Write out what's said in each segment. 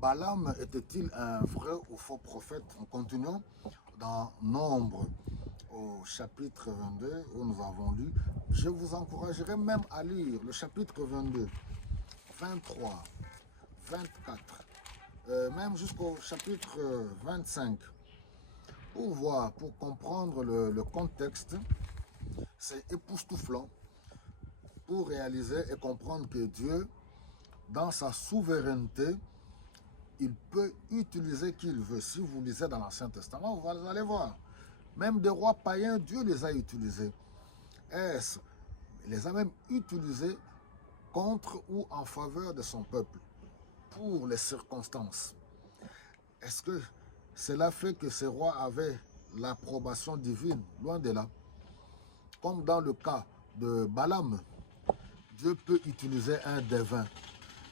Balaam était-il un vrai ou faux prophète? En continuant dans Nombre au chapitre 22 où nous avons lu. Je vous encouragerai même à lire le chapitre 22, 23, 24, même jusqu'au chapitre 25 pour voir, pour comprendre le contexte. C'est époustouflant pour réaliser et comprendre que Dieu, dans sa souveraineté, il peut utiliser qui il veut. Si vous lisez dans l'Ancien Testament, vous allez voir. Même des rois païens, Dieu les a utilisés. Il les a même utilisés contre ou en faveur de son peuple, pour les circonstances. Est-ce que cela fait que ces rois avaient l'approbation divine? Loin de là. Comme dans le cas de Balaam, Dieu peut utiliser un devin.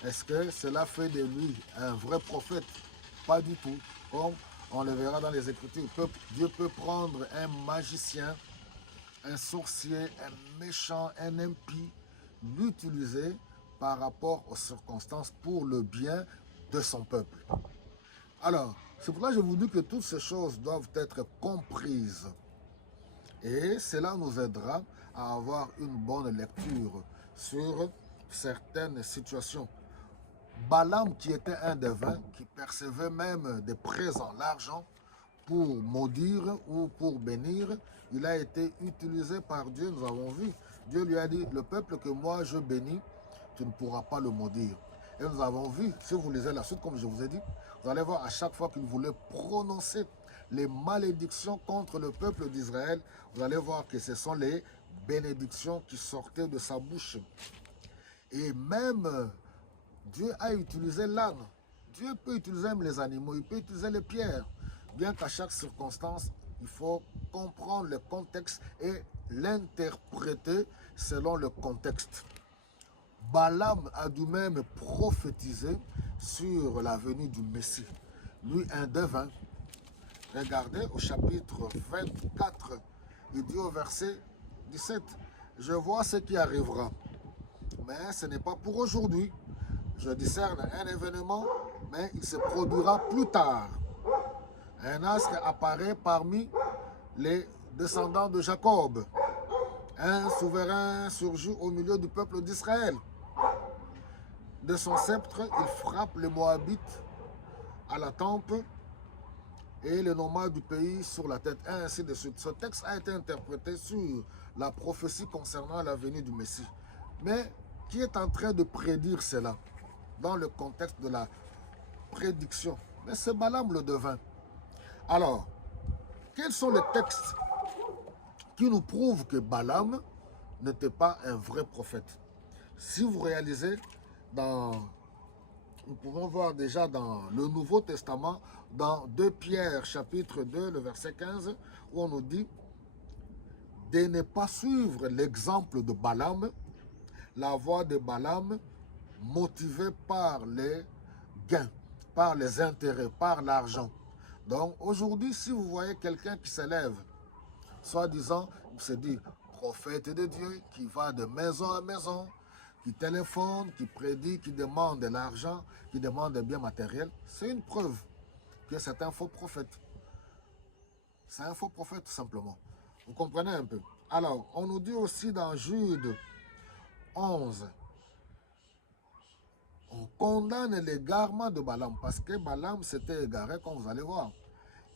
Est-ce que cela fait de lui un vrai prophète? Pas du tout. Comme on le verra dans les Écritures, Dieu peut prendre un magicien, un sorcier, un méchant, un impie, l'utiliser par rapport aux circonstances pour le bien de son peuple. Alors, c'est pour ça que je vous dis que toutes ces choses doivent être comprises. Et cela nous aidera à avoir une bonne lecture sur certaines situations. Balaam, qui était un devin, qui percevait même des présents, l'argent, pour maudire ou pour bénir, il a été utilisé par Dieu, nous avons vu. Dieu lui a dit, le peuple que moi je bénis, tu ne pourras pas le maudire. Et nous avons vu, si vous lisez la suite, comme je vous ai dit, vous allez voir à chaque fois qu'il voulait prononcer les malédictions contre le peuple d'Israël, vous allez voir que ce sont les bénédictions qui sortaient de sa bouche. Et même Dieu a utilisé l'âne. Dieu peut utiliser même les animaux, il peut utiliser les pierres. Bien qu'à chaque circonstance, il faut comprendre le contexte et l'interpréter selon le contexte. Balaam a dû même prophétiser sur la venue du Messie. Lui, un devin. Regardez au chapitre 24, il dit au verset 17, « Je vois ce qui arrivera, mais ce n'est pas pour aujourd'hui. Je discerne un événement, mais il se produira plus tard. Un astre apparaît parmi les descendants de Jacob. Un souverain surgit au milieu du peuple d'Israël. De son sceptre, il frappe les Moabites à la tempe et les nomades du pays sur la tête, et ainsi de suite. Ce texte a été interprété sur la prophétie concernant la venue du Messie. Mais qui est en train de prédire cela dans le contexte de la prédiction? Mais c'est Balaam le devin. Alors, quels sont les textes qui nous prouvent que Balaam n'était pas un vrai prophète? Si vous réalisez, nous pouvons voir déjà dans le Nouveau Testament, dans 2 Pierre chapitre 2, le verset 15, où on nous dit de ne pas suivre l'exemple de Balaam, la voie de Balaam motivée par les gains, par les intérêts, par l'argent. Donc aujourd'hui, si vous voyez quelqu'un qui s'élève, soi-disant, il se dit prophète de Dieu, qui va de maison à maison, qui téléphone, qui prédit, qui demande de l'argent, qui demande des biens matériels, c'est une preuve que c'est un faux prophète. C'est un faux prophète, tout simplement. Vous comprenez un peu? Alors, on nous dit aussi dans Jude 11, on condamne l'égarement de Balaam, parce que Balaam s'était égaré, comme vous allez voir.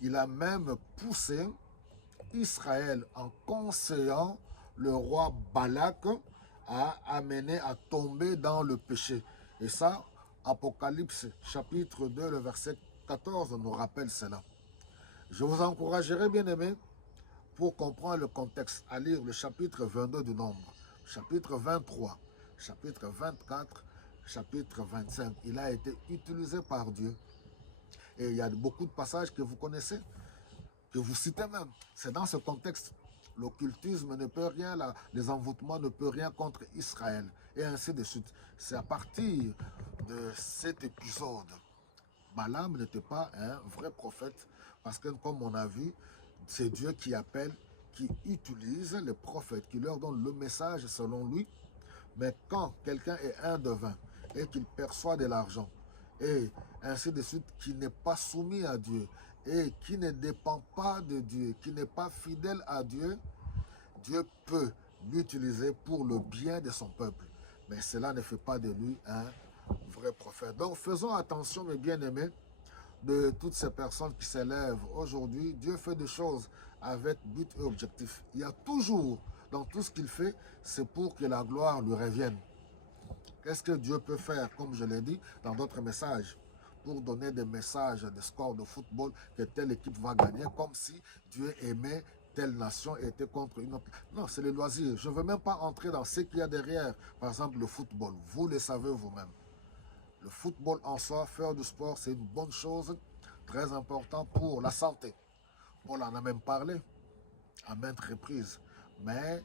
Il a même poussé Israël en conseillant le roi Balak à amener à tomber dans le péché. Et ça, Apocalypse chapitre 2, le verset 14 nous rappelle cela. Je vous encouragerai, bien aimés, pour comprendre le contexte, à lire le chapitre 22 du Nombre, chapitre 23, chapitre 24, chapitre 25. Il a été utilisé par Dieu. Et il y a beaucoup de passages que vous connaissez, que vous citez même. C'est dans ce contexte. L'occultisme ne peut rien, les envoûtements ne peuvent rien contre Israël. Et ainsi de suite. C'est à partir de cet épisode. Balaam n'était pas un vrai prophète. Parce que comme on a vu, c'est Dieu qui appelle, qui utilise les prophètes, qui leur donne le message selon lui. Mais quand quelqu'un est un devin et qu'il perçoit de l'argent, et ainsi de suite, qui n'est pas soumis à Dieu et qui ne dépend pas de Dieu, qui n'est pas fidèle à Dieu, Dieu peut l'utiliser pour le bien de son peuple. Mais cela ne fait pas de lui un vrai prophète. Donc faisons attention, mes bien-aimés, de toutes ces personnes qui s'élèvent aujourd'hui. Dieu fait des choses avec but et objectif. Il y a toujours, dans tout ce qu'il fait, c'est pour que la gloire lui revienne. Qu'est-ce que Dieu peut faire, comme je l'ai dit dans d'autres messages, pour donner des messages, des scores de football, que telle équipe va gagner, comme si Dieu aimait telle nation et était contre une autre. Non, c'est le loisir. Je ne veux même pas entrer dans ce qu'il y a derrière, par exemple le football. Vous le savez vous-même. Le football en soi, faire du sport, c'est une bonne chose, très important pour la santé. Paul en a même parlé à maintes reprises. Mais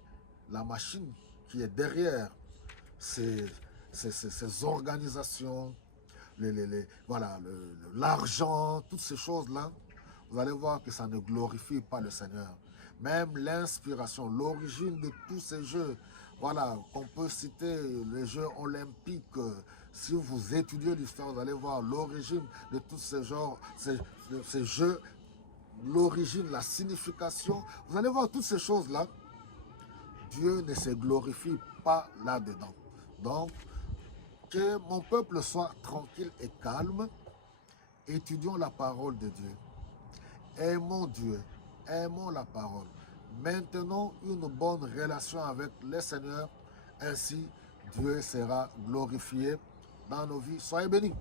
la machine qui est derrière ces organisations, voilà, l'argent, toutes ces choses-là, vous allez voir que ça ne glorifie pas le Seigneur. Même l'inspiration, l'origine de tous ces jeux, voilà, qu'on peut citer les Jeux olympiques. Si vous étudiez l'histoire, vous allez voir l'origine de tous ces genres, ces jeux, l'origine, la signification. Vous allez voir toutes ces choses-là. Dieu ne se glorifie pas là-dedans. Donc, que mon peuple soit tranquille et calme. Étudions la parole de Dieu. Aimons Dieu. Aimons la parole. Maintenons une bonne relation avec le Seigneur. Ainsi, Dieu sera glorifié dans nos vies. Soyez bénis.